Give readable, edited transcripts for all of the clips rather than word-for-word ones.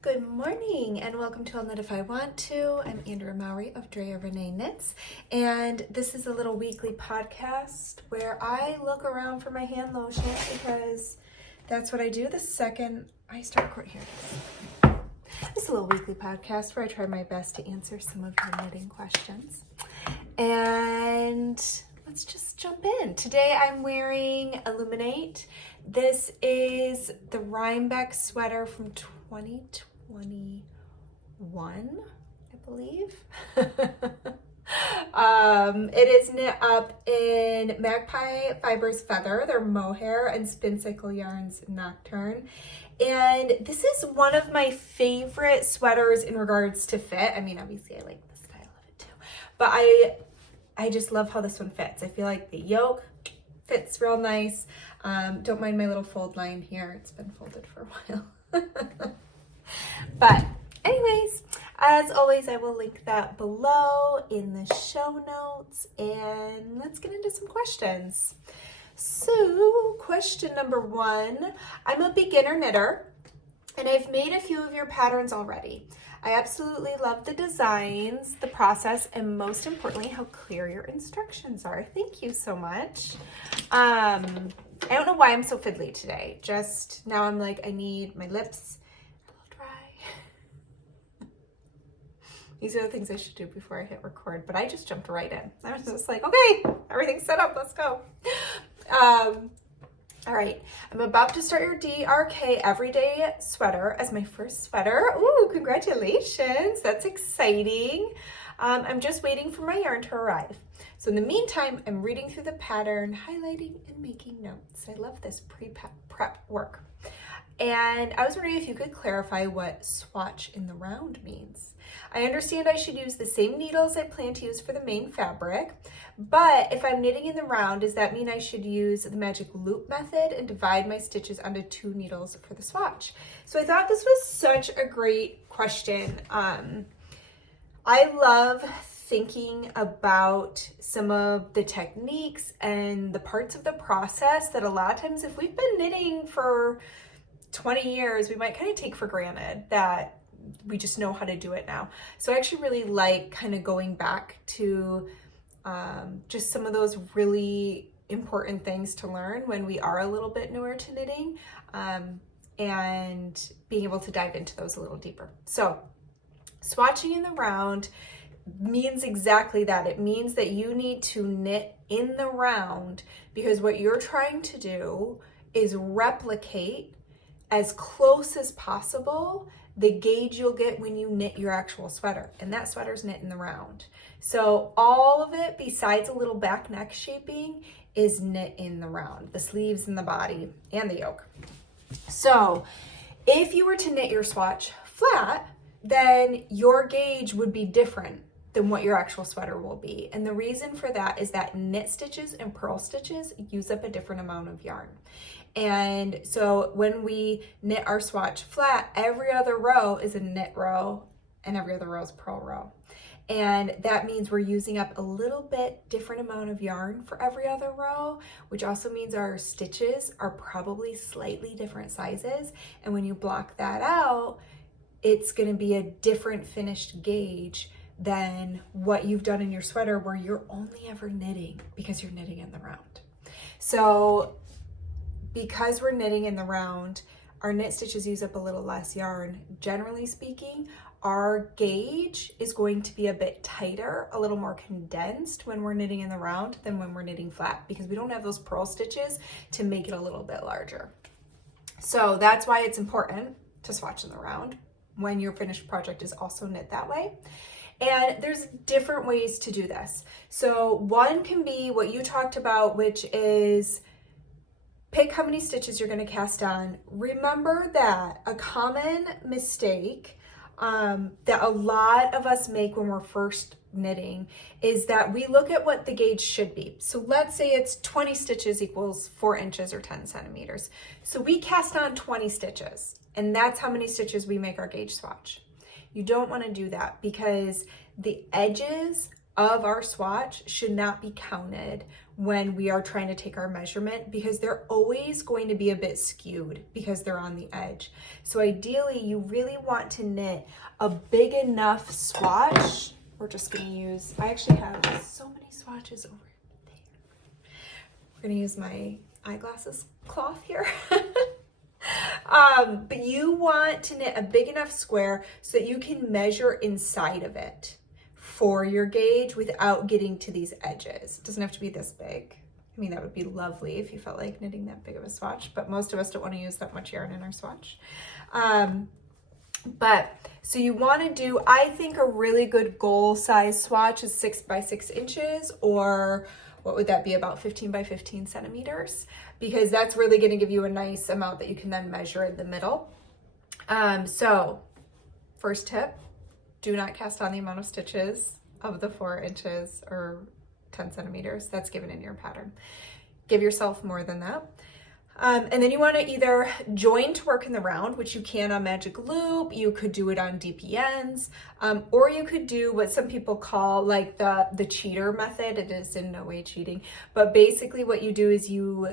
Good morning and welcome to I'll Knit If I Want To. I'm Andrea Mowry of Drea Renee Knits, and this is a little weekly podcast where I look around for my hand lotion because that's what I do the second I start recording. Here. This is a little weekly podcast where I try my best to answer some of your knitting questions. And let's just jump in. Today I'm wearing Illuminate. This is the Rhinebeck sweater from 2021, I believe. It is knit up in Magpie Fibers Feather, their mohair, and Spin Cycle Yarns Nocturne. And this is one of my favorite sweaters in regards to fit. I mean, obviously I like the style of it too, but I just love how this one fits. I feel like the yoke fits real nice. Don't mind my little fold line here. It's been folded for a while. But anyways, as always, I will link that below in the show notes, and let's get into some questions. So question number one, I'm a beginner knitter and I've made a few of your patterns already. I absolutely love the designs, the process, and most importantly, how clear your instructions are. Thank you so much. I don't know why I'm so fiddly today. Just now I'm like, I need my lips a little dry. These are the things I should do before I hit record, but I just jumped right in. I was just like, okay, everything's set up, let's go. All right, I'm about to start your DRK everyday sweater as my first sweater. Ooh, congratulations, that's exciting. I'm just waiting for my yarn to arrive. So in the meantime, I'm reading through the pattern, highlighting and making notes. I love this pre-prep work. And I was wondering if you could clarify what swatch in the round means. I understand I should use the same needles I plan to use for the main fabric, but if I'm knitting in the round, does that mean I should use the magic loop method and divide my stitches onto 2 needles for the swatch? So I thought this was such a great question. I love thinking about some of the techniques and the parts of the process that a lot of times, if we've been knitting for 20 years, we might kind of take for granted that we just know how to do it now. So I actually really like kind of going back to just some of those really important things to learn when we are a little bit newer to knitting, and being able to dive into those a little deeper. So swatching in the round means exactly that. It means that you need to knit in the round because what you're trying to do is replicate as close as possible the gauge you'll get when you knit your actual sweater, and that sweater's knit in the round. So all of it besides a little back neck shaping is knit in the round, the sleeves and the body and the yoke. So if you were to knit your swatch flat, then your gauge would be different than what your actual sweater will be. And the reason for that is that knit stitches and purl stitches use up a different amount of yarn. And so when we knit our swatch flat, every other row is a knit row and every other row is purl row. And that means we're using up a little bit different amount of yarn for every other row, which also means our stitches are probably slightly different sizes. And when you block that out, it's going to be a different finished gauge than what you've done in your sweater where you're only ever knitting because you're knitting in the round. So because we're knitting in the round, our knit stitches use up a little less yarn. Generally speaking, our gauge is going to be a bit tighter, a little more condensed when we're knitting in the round than when we're knitting flat because we don't have those purl stitches to make it a little bit larger. So that's why it's important to swatch in the round when your finished project is also knit that way. And there's different ways to do this. So one can be what you talked about, which is pick how many stitches you're going to cast on. Remember that a common mistake that a lot of us make when we're first knitting is that we look at what the gauge should be. So let's say it's 20 stitches equals 4 inches or 10 centimeters. So we cast on 20 stitches and that's how many stitches we make our gauge swatch. You don't want to do that because the edges of our swatch should not be counted when we are trying to take our measurement, because they're always going to be a bit skewed because they're on the edge. So ideally, you really want to knit a big enough swatch. We're just going to use, I actually have so many swatches over there. We're going to use my eyeglasses cloth here. But you want to knit a big enough square so that you can measure inside of it for your gauge without getting to these edges. It doesn't have to be this big. I mean, that would be lovely if you felt like knitting that big of a swatch, but most of us don't want to use that much yarn in our swatch. But so you want to do, I think a really good goal size swatch is 6 by 6 inches, or what would that be, about 15 by 15 centimeters, because that's really going to give you a nice amount that you can then measure in the middle. So first tip, do not cast on the amount of stitches of the 4 inches or 10 centimeters that's given in your pattern. Give yourself more than that. And then you want to either join to work in the round, which you can on Magic Loop. You could do it on DPNs, or you could do what some people call like the cheater method. It is in no way cheating, but basically what you do is you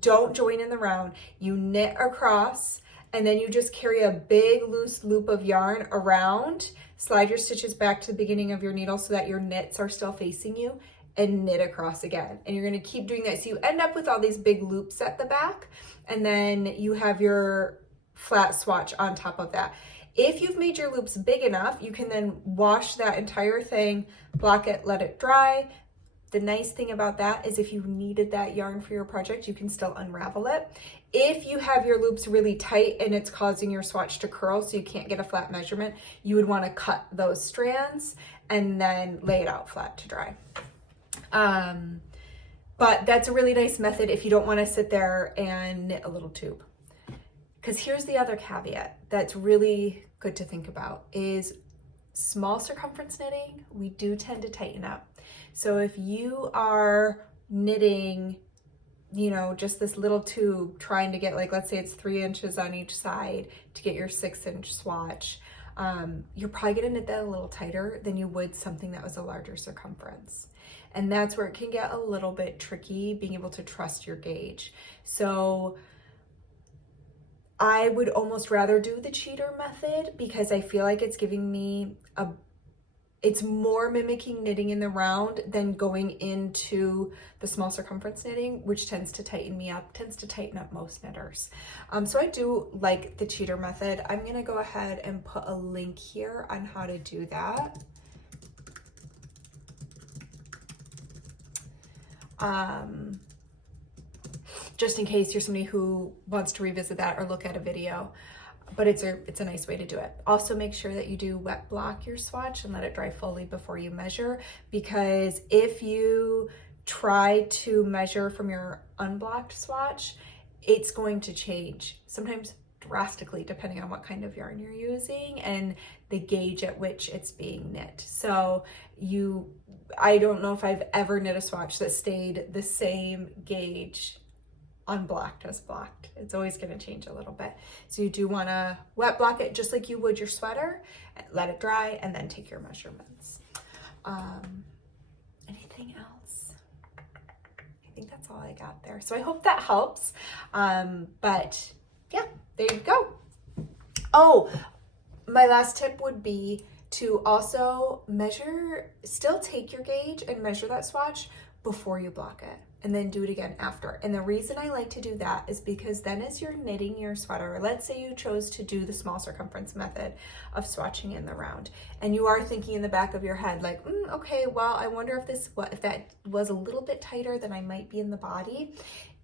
don't join in the round, you knit across, and then you just carry a big loose loop of yarn around, slide your stitches back to the beginning of your needle so that your knits are still facing you, and knit across again. And you're going to keep doing that. So you end up with all these big loops at the back, and then you have your flat swatch on top of that. If you've made your loops big enough, you can then wash that entire thing, block it, let it dry. The nice thing about that is if you needed that yarn for your project, you can still unravel it. If you have your loops really tight and it's causing your swatch to curl so you can't get a flat measurement, you would want to cut those strands and then lay it out flat to dry. But that's a really nice method if you don't want to sit there and knit a little tube. Because here's the other caveat that's really good to think about is small circumference knitting, we do tend to tighten up. So if you are knitting, you know, just this little tube trying to get, like, let's say it's 3 inches on each side to get your 6-inch swatch, you're probably going to knit that a little tighter than you would something that was a larger circumference. And that's where it can get a little bit tricky, being able to trust your gauge. So I would almost rather do the cheater method because I feel like it's giving me it's more mimicking knitting in the round than going into the small circumference knitting, which tends to tighten me up, tends to tighten up most knitters. So I do like the cheater method. I'm gonna go ahead and put a link here on how to do that. Just in case you're somebody who wants to revisit that or look at a video, but it's a nice way to do it. Also make sure that you do wet block your swatch and let it dry fully before you measure, because if you try to measure from your unblocked swatch, it's going to change, sometimes drastically, depending on what kind of yarn you're using and the gauge at which it's being knit. So I don't know if I've ever knit a swatch that stayed the same gauge unblocked as blocked. It's always going to change a little bit. So you do want to wet block it just like you would your sweater, let it dry, and then take your measurements. Anything else? I think that's all I got there. So I hope that helps. But yeah, there you go. Oh, my last tip would be to also still take your gauge and measure that swatch before you block it, and then do it again after. And the reason I like to do that is because then as you're knitting your sweater, let's say you chose to do the small circumference method of swatching in the round, and you are thinking in the back of your head like, okay, well, I wonder if that was a little bit tighter than I might be in the body.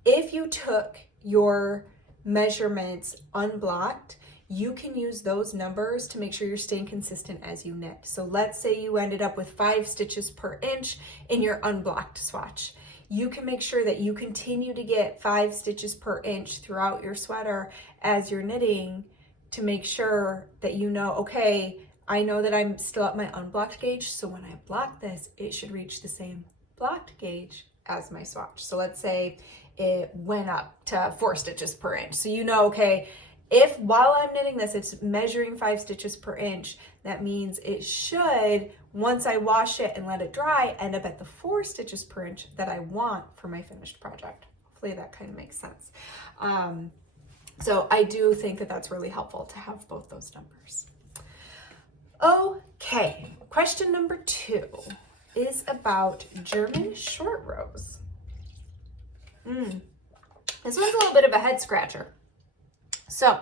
If you took your measurements unblocked, you can use those numbers to make sure you're staying consistent as you knit. So let's say you ended up with 5 stitches per inch in your unblocked swatch. You can make sure that you continue to get 5 stitches per inch throughout your sweater as you're knitting to make sure that you know, okay, I know that I'm still at my unblocked gauge, so when I block this, it should reach the same blocked gauge as my swatch. So let's say it went up to 4 stitches per inch. So you know, okay, If while I'm knitting this, it's measuring 5 stitches per inch, that means it should, once I wash it and let it dry, end up at the 4 stitches per inch that I want for my finished project. Hopefully that kind of makes sense. So I do think that that's really helpful to have both those numbers. Okay, question number 2 is about German short rows. This one's a little bit of a head scratcher. So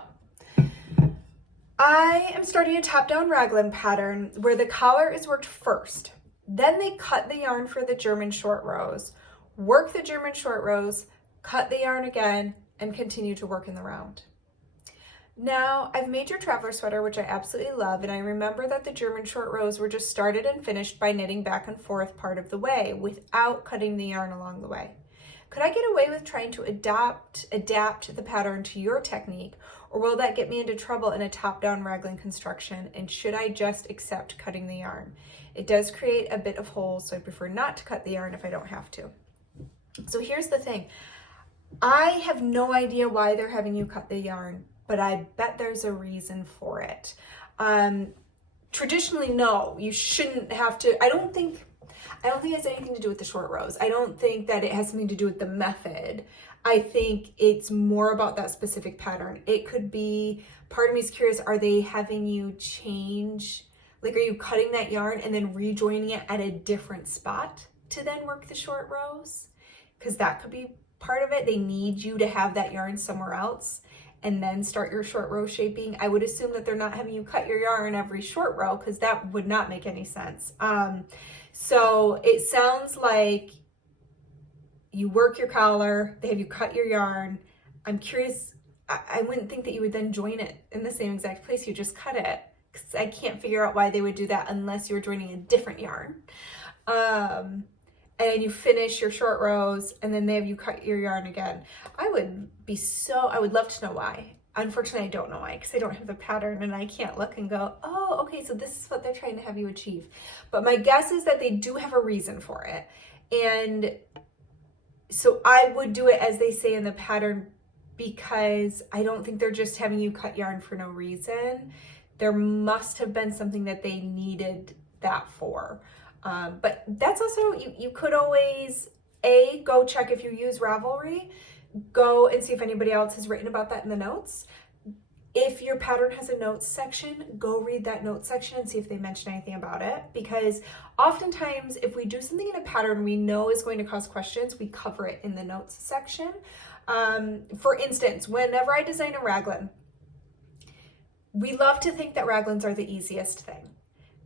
I am starting a top-down raglan pattern where the collar is worked first. Then they cut the yarn for the German short rows, work the German short rows, cut the yarn again, and continue to work in the round. Now, I've made your traveler sweater, which I absolutely love, and I remember that the German short rows were just started and finished by knitting back and forth part of the way without cutting the yarn along the way. Could I get away with trying to adapt the pattern to your technique, or will that get me into trouble in a top-down raglan construction, and should I just accept cutting the yarn? It does create a bit of holes, so I prefer not to cut the yarn if I don't have to. So here's the thing. I have no idea why they're having you cut the yarn, but I bet there's a reason for it. Traditionally, no, you shouldn't have to. I don't think it has anything to do with the short rows. I don't think that it has something to do with the method. I think it's more about that specific pattern. It could be, part of me is curious, are they having you change, like are you cutting that yarn and then rejoining it at a different spot to then work the short rows? Because that could be part of it. They need you to have that yarn somewhere else and then start your short row shaping. I would assume that they're not having you cut your yarn every short row, because that would not make any sense. So it sounds like you work your collar, they have you cut your yarn. I'm curious, I wouldn't think that you would then join it in the same exact place. You just cut it, because I can't figure out why they would do that unless you were joining a different yarn. And you finish your short rows and then they have you cut your yarn again. I would love to know why. Unfortunately, I don't know why, because I don't have the pattern and I can't look and go, oh, okay, so this is what they're trying to have you achieve. But my guess is that they do have a reason for it. And so I would do it as they say in the pattern, because I don't think they're just having you cut yarn for no reason. There must have been something that they needed that for. But that's also, you could always, go check if you use Ravelry, go and see if anybody else has written about that in the notes. If your pattern has a notes section, go read that notes section and see if they mention anything about it. Because oftentimes, if we do something in a pattern we know is going to cause questions, we cover it in the notes section. For instance, whenever I design a raglan, we love to think that raglans are the easiest thing.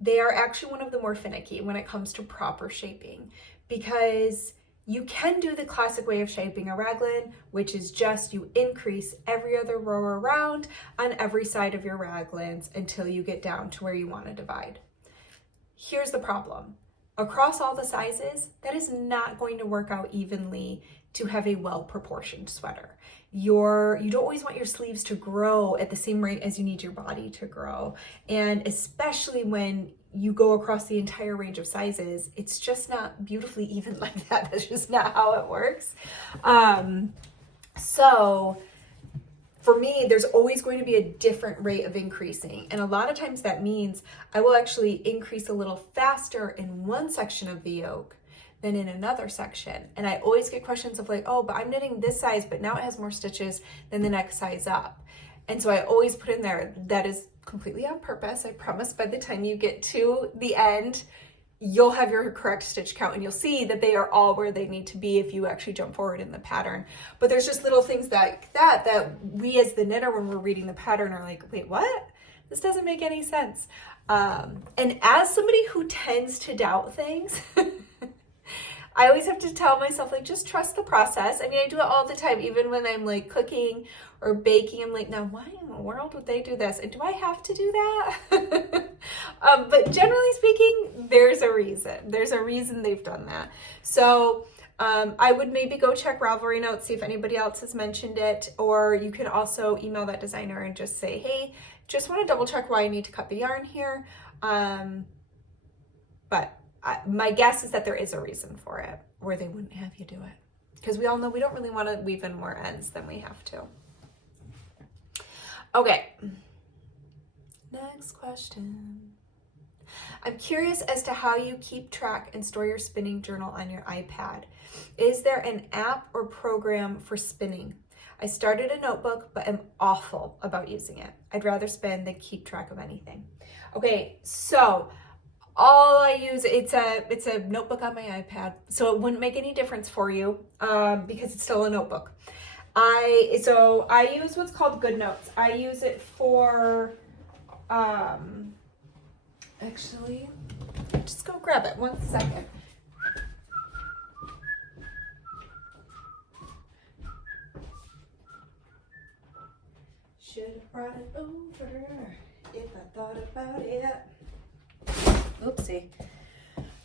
They are actually one of the more finicky when it comes to proper shaping, because you can do the classic way of shaping a raglan, which is just you increase every other row around on every side of your raglans until you get down to where you want to divide. Here's the problem. Across all the sizes, that is not going to work out evenly to have a well-proportioned sweater. You don't always want your sleeves to grow at the same rate as you need your body to grow. And especially when you go across the entire range of sizes, it's just not beautifully even like that. That's just not how it works. So for me, there's always going to be a different rate of increasing. And a lot of times that means I will actually increase a little faster in one section of the yoke than in another section. And I always get questions of like, oh, but I'm knitting this size, but now it has more stitches than the next size up. And so I always put in there, that is completely on purpose. I promise by the time you get to the end, you'll have your correct stitch count and you'll see that they are all where they need to be if you actually jump forward in the pattern. But there's just little things like that we as the knitter, when we're reading the pattern, are like, wait, what? This doesn't make any sense. And as somebody who tends to doubt things, I always have to tell myself, like, just trust the process. I mean, I do it all the time, even when I'm like cooking or baking. I'm like, now why in the world would they do this? And do I have to do that? But generally speaking, there's a reason. There's a reason they've done that. So I would maybe go check Ravelry notes, see if anybody else has mentioned it, or you can also email that designer and just say, hey, just want to double check why I need to cut the yarn here. But my guess is that there is a reason for it, or they wouldn't have you do it. Because we all know we don't really want to weave in more ends than we have to. Okay, next question. I'm curious as to how you keep track and store your spinning journal on your iPad. Is there an app or program for spinning? I started a notebook, but am awful about using it. I'd rather spin than keep track of anything. Okay, so all I use, it's a notebook on my iPad, so it wouldn't make any difference for you because it's still a notebook. I use what's called GoodNotes. I use it for actually, just go grab it 1 second. Should have brought it over if I thought about it. Oopsie.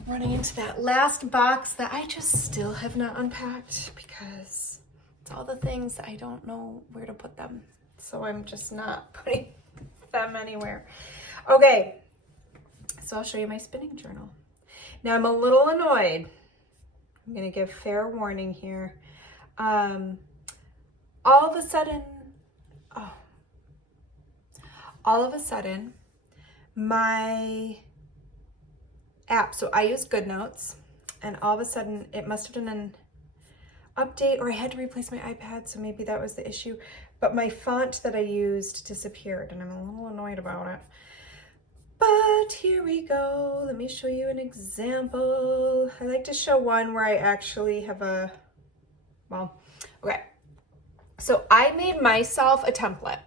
Running into that last box that I just still have not unpacked because it's all the things that I don't know where to put them. So I'm just not putting them anywhere. Okay, so I'll show you my spinning journal. Now I'm a little annoyed. I'm gonna give fair warning here. All of a sudden, my app, so I use GoodNotes, and all of a sudden it must have done an update, or I had to replace my iPad, so maybe that was the issue, but my font that I used disappeared, and I'm a little annoyed about it. But here we go. Let me show you an example. I like to show one where I actually have okay. So I made myself a template.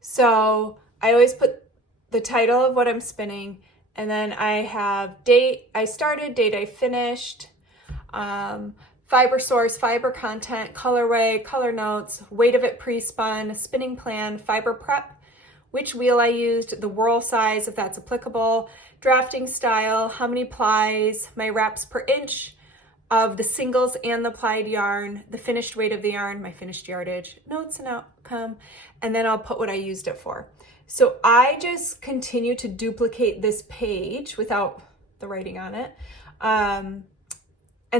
So I always put the title of what I'm spinning, and then I have date I started, date I finished, fiber source, fiber content, colorway, color notes, weight of it pre-spun, spinning plan, fiber prep, which wheel I used, the whirl size if that's applicable, drafting style, how many plies, my wraps per inch of the singles and the plied yarn, the finished weight of the yarn, my finished yardage, notes and outcome, and then I'll put what I used it for. So I just continue to duplicate this page without the writing on it. And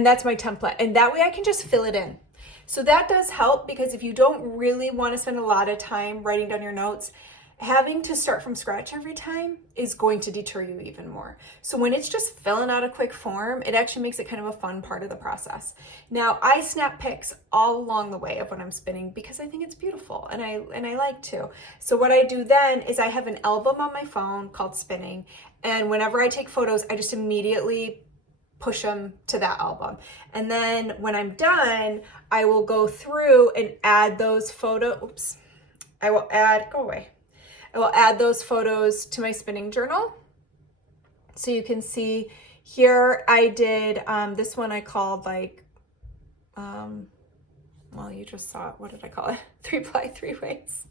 that's my template. And that way I can just fill it in. So that does help, because if you don't really want to spend a lot of time writing down your notes, having to start from scratch every time is going to deter you even more. So when it's just filling out a quick form, it actually makes it kind of a fun part of the process. Now, I snap pics all along the way of when I'm spinning because I think it's beautiful and I like to. So what I do then is I have an album on my phone called Spinning, and whenever I take photos, I just immediately push them to that album. And then when I'm done, I will go through and add those photos. I will add those photos to my spinning journal. So you can see here I did, this one I called well, you just saw it. What did I call it? 3-ply 3 ways.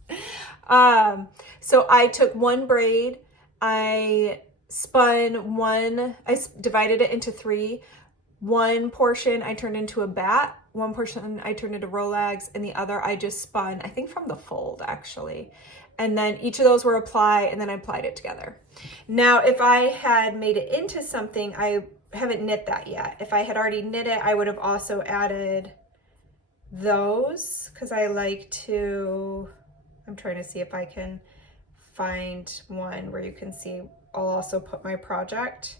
So I took one braid, I spun one, I divided it into 3. One portion I turned into a bat, one portion I turned into Rolex, and the other I just spun, I think from the fold actually. And then each of those were applied, and then I applied it together. Now, if I had made it into something, I haven't knit that yet. If I had already knit it, I would have also added those, because I like to, I'm trying to see if I can find one where you can see, I'll also put my project.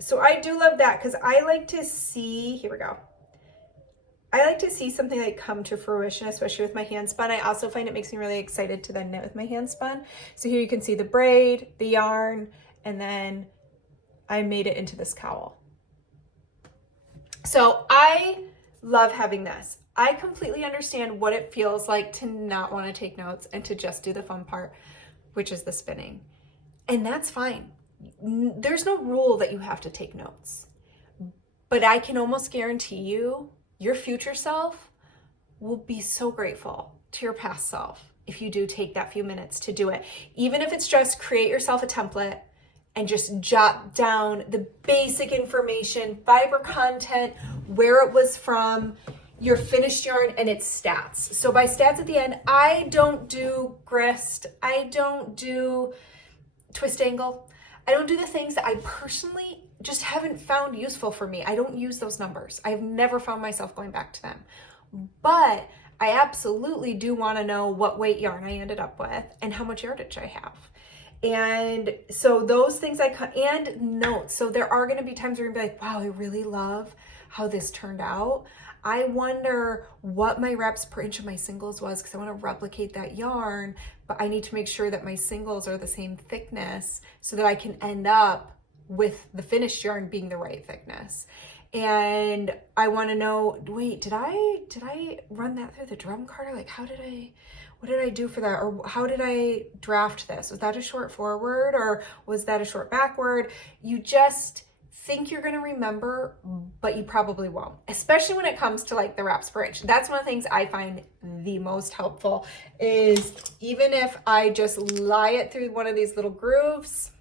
So I do love that, because I like to see, here we go. I like to see something like come to fruition, especially with my hand spun. I also find it makes me really excited to then knit with my hand spun. So here you can see the braid, the yarn, and then I made it into this cowl. So I love having this. I completely understand what it feels like to not want to take notes and to just do the fun part, which is the spinning. And that's fine. There's no rule that you have to take notes, but I can almost guarantee you your future self will be so grateful to your past self if you do take that few minutes to do it. Even if it's just create yourself a template and just jot down the basic information, fiber content, where it was from, your finished yarn, and its stats. So by stats at the end, I don't do grist, I don't do twist angle, I don't do the things that I personally just haven't found useful for me. I don't use those numbers. I've never found myself going back to them. But I absolutely do want to know what weight yarn I ended up with and how much yardage I have. And so those things and notes. So there are going to be times where you're going to be like, wow, I really love how this turned out. I wonder what my reps per inch of my singles was, because I want to replicate that yarn, but I need to make sure that my singles are the same thickness so that I can end up with the finished yarn being the right thickness. And I want to know, wait, did I run that through the drum carder? Like, what did I do for that? Or how did I draft this? Was that a short forward or was that a short backward? You just think you're going to remember, but you probably won't, especially when it comes to like the reps per inch. That's one of the things I find the most helpful is even if I just lay it through one of these little grooves,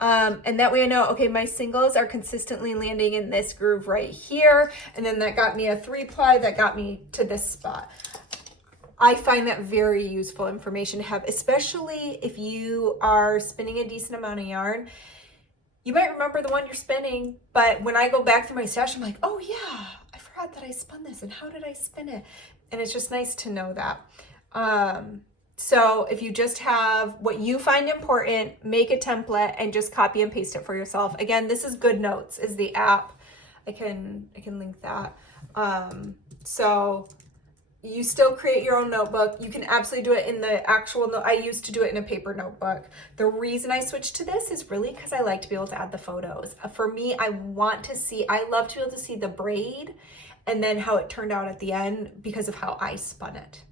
and that way I know, okay, my singles are consistently landing in this groove right here. And then that got me a 3-ply that got me to this spot. I find that very useful information to have, especially if you are spinning a decent amount of yarn. You might remember the one you're spinning, but when I go back through my stash, I'm like, oh yeah, I forgot that I spun this, and how did I spin it? And it's just nice to know that. So if you just have what you find important, make a template and just copy and paste it for yourself. Again, this is Good Notes, is the app. I can link that. So you still create your own notebook. You can absolutely do it in the actual note. I used to do it in a paper notebook. The reason I switched to this is really because I like to be able to add the photos. For me, I love to be able to see the braid and then how it turned out at the end because of how I spun it.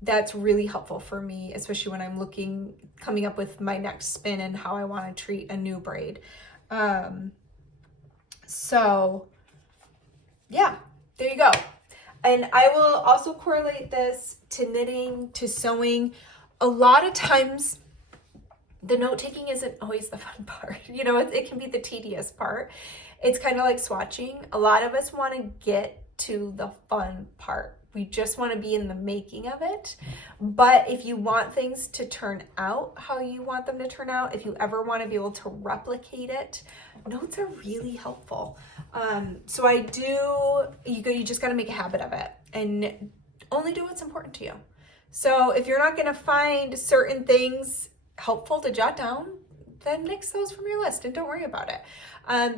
That's really helpful for me, especially when I'm coming up with my next spin and how I want to treat a new braid. So yeah, there you go. And I will also correlate this to knitting, to sewing. A lot of times the note taking isn't always the fun part. You know, it can be the tedious part. It's kind of like swatching. A lot of us want to get to the fun part. We just want to be in the making of it. But if you want things to turn out how you want them to turn out, if you ever want to be able to replicate it, notes are really helpful. So you just got to make a habit of it and only do what's important to you. So if you're not going to find certain things helpful to jot down, then nix those from your list and don't worry about it.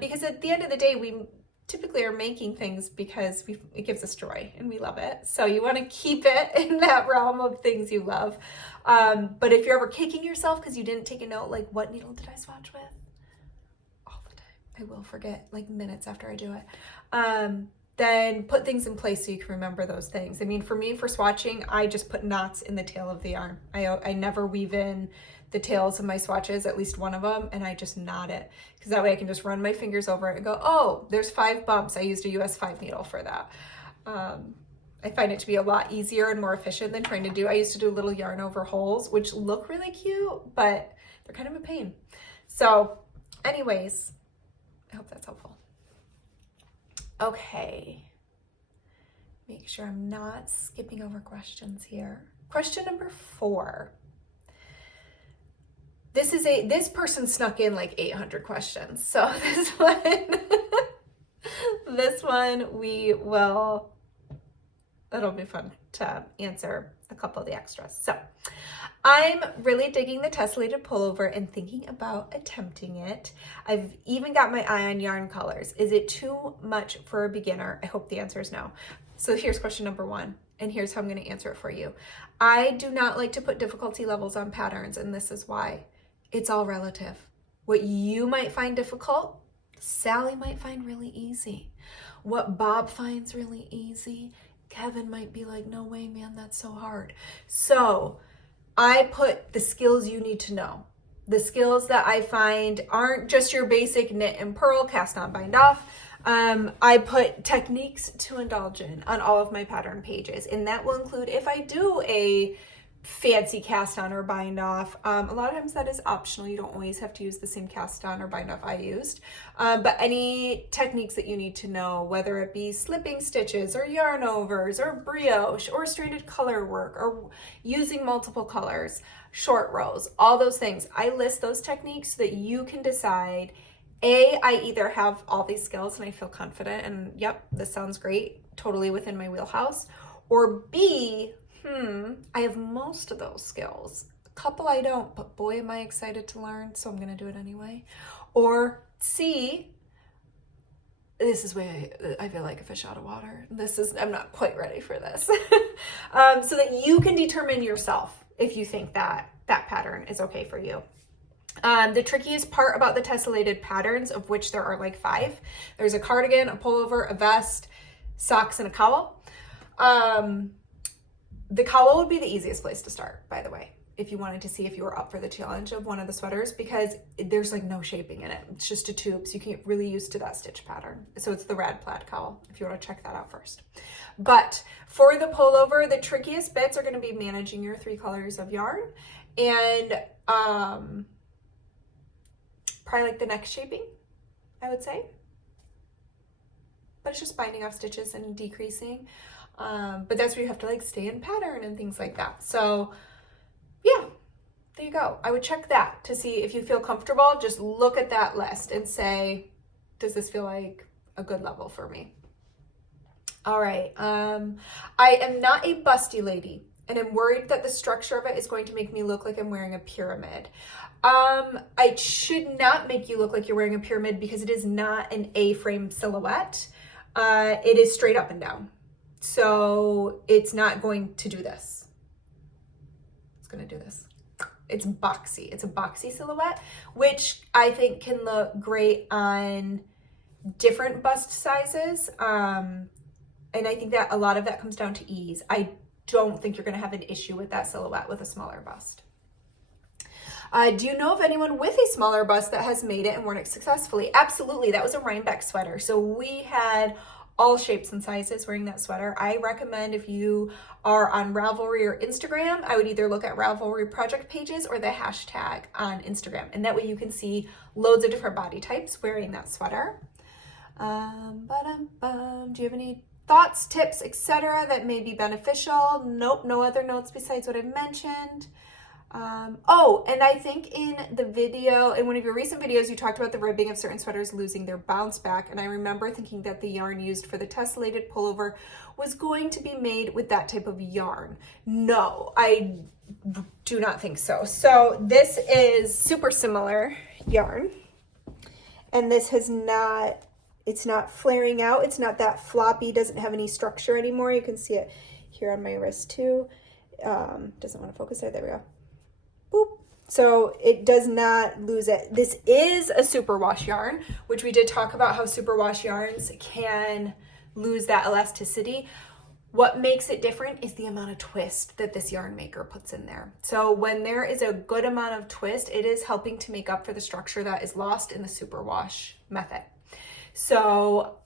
Because at the end of the day, we typically are making things because it gives us joy and we love it. So you want to keep it in that realm of things you love. But if you're ever kicking yourself because you didn't take a note, like what needle did I swatch with? All the time. I will forget like minutes after I do it. Then put things in place so you can remember those things. I mean, for me, for swatching, I just put knots in the tail of the yarn. I never weave in the tails of my swatches, at least one of them, and I just knot it because that way I can just run my fingers over it and go, oh, there's 5 bumps. I used a US 5 needle for that. I find it to be a lot easier and more efficient than trying to do. I used to do little yarn over holes, which look really cute, but they're kind of a pain. So anyways, I hope that's helpful. Okay. Make sure I'm not skipping over questions here. Question number 4. This person snuck in like 800 questions. So this one it'll be fun to answer a couple of the extras. So I'm really digging the tessellated pullover and thinking about attempting it. I've even got my eye on yarn colors. Is it too much for a beginner? I hope the answer is no. So here's question number 1. And here's how I'm going to answer it for you. I do not like to put difficulty levels on patterns, and this is why. It's all relative. What you might find difficult, Sally might find really easy. What Bob finds really easy, Kevin might be like, no way, man, that's so hard. So I put the skills you need to know. The skills that I find aren't just your basic knit and purl, cast on, bind off. I put techniques to indulge in on all of my pattern pages, and that will include if I do a fancy cast on or bind off. A lot of times that is optional. You don't always have to use the same cast on or bind off I used. But any techniques that you need to know, whether it be slipping stitches or yarn overs or brioche or stranded color work or using multiple colors, short rows, all those things. I list those techniques so that you can decide, I either have all these skills and I feel confident and yep, this sounds great, totally within my wheelhouse. Or B, I have most of those skills. A couple I don't, but boy, am I excited to learn, so I'm going to do it anyway. Or C, this is way I feel like a fish out of water. I'm not quite ready for this. So that you can determine yourself if you think that pattern is okay for you. The trickiest part about the tessellated patterns, of which there are like 5, there's a cardigan, a pullover, a vest, socks, and a cowl. The cowl would be the easiest place to start, by the way, if you wanted to see if you were up for the challenge of one of the sweaters, because there's like no shaping in it. It's just a tube, so you can get really used to that stitch pattern. So it's the rad plaid cowl, if you want to check that out first. But for the pullover, the trickiest bits are going to be managing your 3 colors of yarn and probably like the neck shaping, I would say. But it's just binding off stitches and decreasing. But that's where you have to like stay in pattern and things like that. So yeah, there you go. I would check that to see if you feel comfortable. Just look at that list and say, does this feel like a good level for me? All right. I am not a busty lady, and I'm worried that the structure of it is going to make me look like I'm wearing a pyramid. It should not make you look like you're wearing a pyramid because it is not an A-frame silhouette. It is straight up and down. So it's not going to do this. It's going to do this. It's boxy. It's a boxy silhouette, which I think can look great on different bust sizes. And I think that a lot of that comes down to ease. I don't think you're going to have an issue with that silhouette with a smaller bust. Do you know of anyone with a smaller bust that has made it and worn it successfully? Absolutely. That was a Rhinebeck sweater. So we had all shapes and sizes wearing that sweater. I recommend if you are on Ravelry or Instagram, I would either look at Ravelry project pages or the hashtag on Instagram. And that way you can see loads of different body types wearing that sweater. Do you have any thoughts, tips, etc. that may be beneficial? Nope, no other notes besides what I've mentioned. And I think in the video, in one of your recent videos, you talked about the ribbing of certain sweaters losing their bounce back. And I remember thinking that the yarn used for the tessellated pullover was going to be made with that type of yarn. No, I do not think so. So this is super similar yarn. And this it's not flaring out. It's not that floppy, doesn't have any structure anymore. You can see it here on my wrist too. Doesn't want to focus there. There we go. Boop. So it does not lose it. This is a superwash yarn, which we did talk about how superwash yarns can lose that elasticity. What makes it different is the amount of twist that this yarn maker puts in there. So when there is a good amount of twist, it is helping to make up for the structure that is lost in the superwash method. So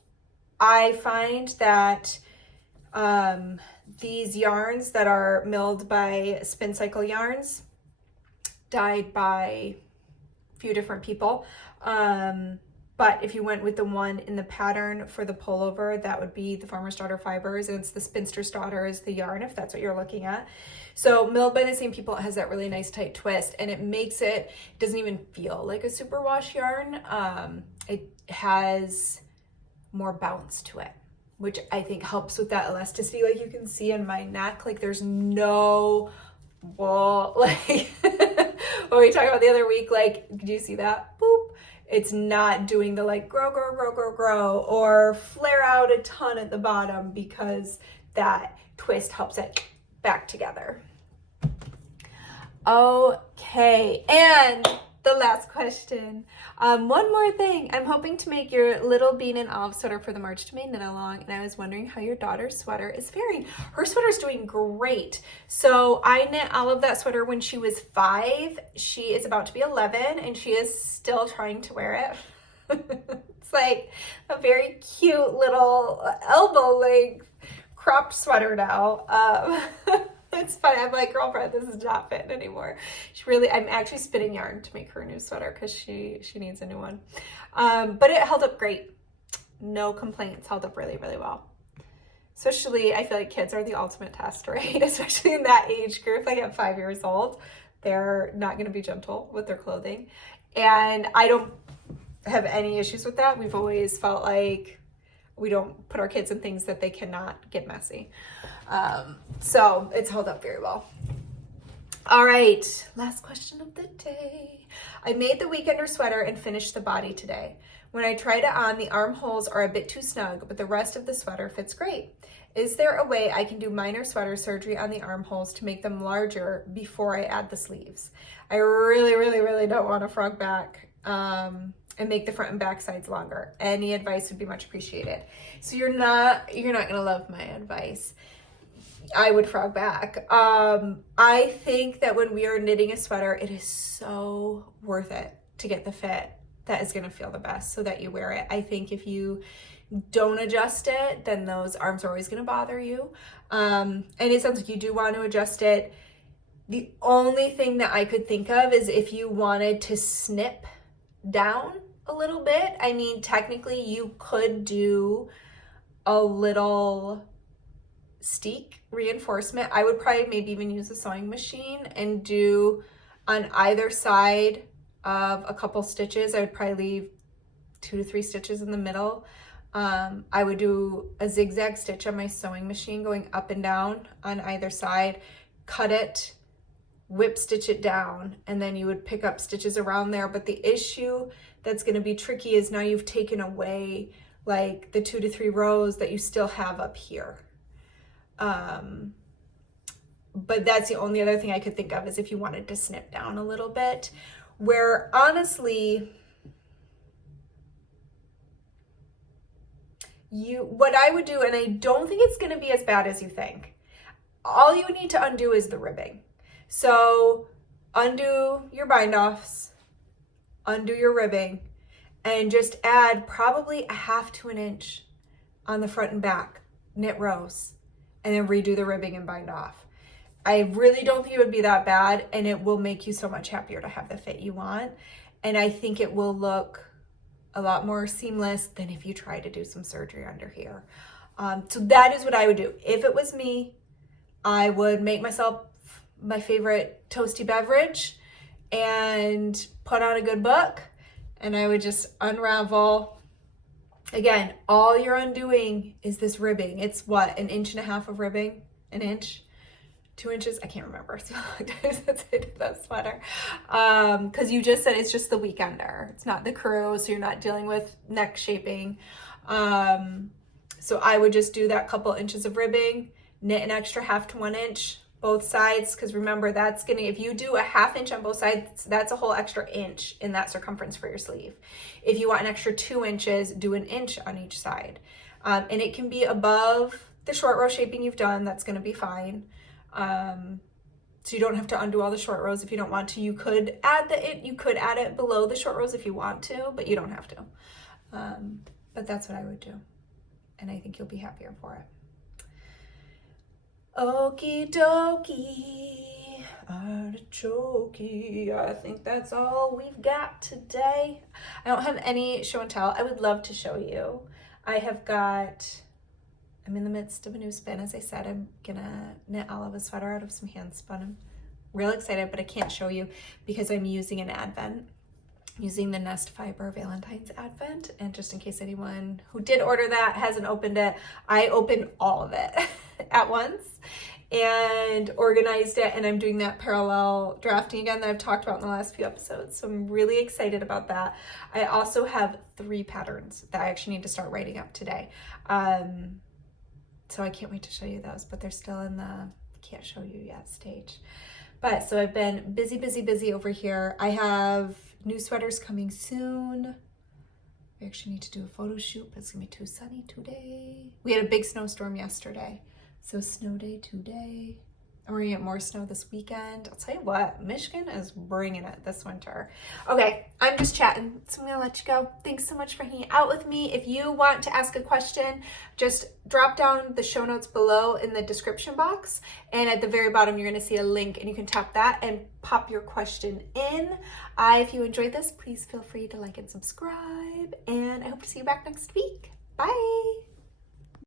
I find that these yarns that are milled by Spin Cycle Yarns, dyed by a few different people. But if you went with the one in the pattern for the pullover, that would be the Farmer's Daughter Fibers, and it's the Spinster's Daughter is the yarn, if that's what you're looking at. So milled by the same people, it has that really nice tight twist, and it doesn't even feel like a superwash yarn. It has more bounce to it, which I think helps with that elasticity. Like you can see in my neck, like there's no wall, like what we talked about the other week, like, did you see that? Boop. It's not doing the like grow, or flare out a ton at the bottom because that twist helps it back together. Okay, and the last question. One more thing. I'm hoping to make your little bean and olive sweater for the March to May knit along, and I was wondering how your daughter's sweater is faring. Her sweater's doing great. So I knit all of that sweater when she was 5. She is about to be 11, and she is still trying to wear it. It's like a very cute little elbow length cropped sweater now. It's funny. I'm like, girlfriend, this is not fitting anymore. I'm actually spinning yarn to make her a new sweater because she needs a new one. But it held up great. No complaints. Held up really, really well. Especially, I feel like kids are the ultimate test, right? Especially in that age group, like at 5 years old, they're not going to be gentle with their clothing. And I don't have any issues with that. We've always felt like We don't put our kids in things that they cannot get messy. So it's held up very well. All right, last question of the day. I made the weekender sweater and finished the body today. When I tried it on, the armholes are a bit too snug, but the rest of the sweater fits great. Is there a way I can do minor sweater surgery on the armholes to make them larger before I add the sleeves? I really, really, really don't want to frog back and make the front and back sides longer. Any advice would be much appreciated. So you're not gonna love my advice. I would frog back. I think that when we are knitting a sweater, it is so worth it to get the fit that is going to feel the best so that you wear it. I think if you don't adjust it, then those arms are always going to bother you. And it sounds like you do want to adjust it. The only thing that I could think of is if you wanted to snip down a little bit. I mean, technically you could do a little steek reinforcement. I would probably maybe even use a sewing machine and do on either side of a couple stitches. I would probably leave 2 to 3 stitches in the middle. I would do a zigzag stitch on my sewing machine going up and down on either side, cut it, whip stitch it down, and then you would pick up stitches around there. But the issue that's going to be tricky is now you've taken away like the 2 to 3 rows that you still have up here. But that's the only other thing I could think of is if you wanted to snip down a little bit, where honestly, what I would do, and I don't think it's going to be as bad as you think, all you need to undo is the ribbing. So undo your bind offs, undo your ribbing, and just add probably 1/2 to 1 inch on the front and back knit rows, and then redo the ribbing and bind off. I really don't think it would be that bad, and it will make you so much happier to have the fit you want. And I think it will look a lot more seamless than if you try to do some surgery under here. So that is what I would do. If it was me, I would make myself my favorite toasty beverage and put on a good book, and I would just unravel. Again, all you're undoing is this ribbing. It's what, 1.5 inches of ribbing? 1 inch? 2 inches? I can't remember. It's been a long time since I did that sweater. Because you just said it's just the weekender. It's not the crew, so you're not dealing with neck shaping. So I would just do that couple inches of ribbing, knit an extra 1/2 to 1 inch both sides, because remember, that's gonna, if you do a 1/2 inch on both sides, that's a whole extra inch in that circumference for your sleeve. If you want an extra 2 inches, do 1 inch on each side. And it can be above the short row shaping you've done. That's gonna be fine. So you don't have to undo all the short rows if you don't want to. You could add it below the short rows if you want to, but you don't have to. But that's what I would do, and I think you'll be happier for it. Okie dokie, artichoke. I think that's all we've got today. I don't have any show and tell. I would love to show you. I'm in the midst of a new spin. As I said, I'm gonna knit all of a sweater out of some hand spun. I'm real excited, but I can't show you because I'm using an advent, using the Nest Fiber Valentine's Advent. And just in case anyone who did order that hasn't opened it, I opened all of it at once and organized it, and I'm doing that parallel drafting again that I've talked about in the last few episodes. So I'm really excited about that. I also have 3 patterns that I actually need to start writing up today. So I can't wait to show you those, but they're still in the can't show you yet stage. But so I've been busy over here. I have new sweaters coming soon. We actually need to do a photo shoot, but it's gonna be too sunny today. We had a big snowstorm yesterday, so snow day today. And we're gonna get more snow this weekend. I'll tell you what, Michigan is bringing it this winter. Okay, I'm just chatting, so I'm gonna let you go. Thanks so much for hanging out with me. If you want to ask a question, just drop down the show notes below in the description box. And at the very bottom, you're gonna see a link, and you can tap that and pop your question in. If you enjoyed this, please feel free to like and subscribe. And I hope to see you back next week. Bye.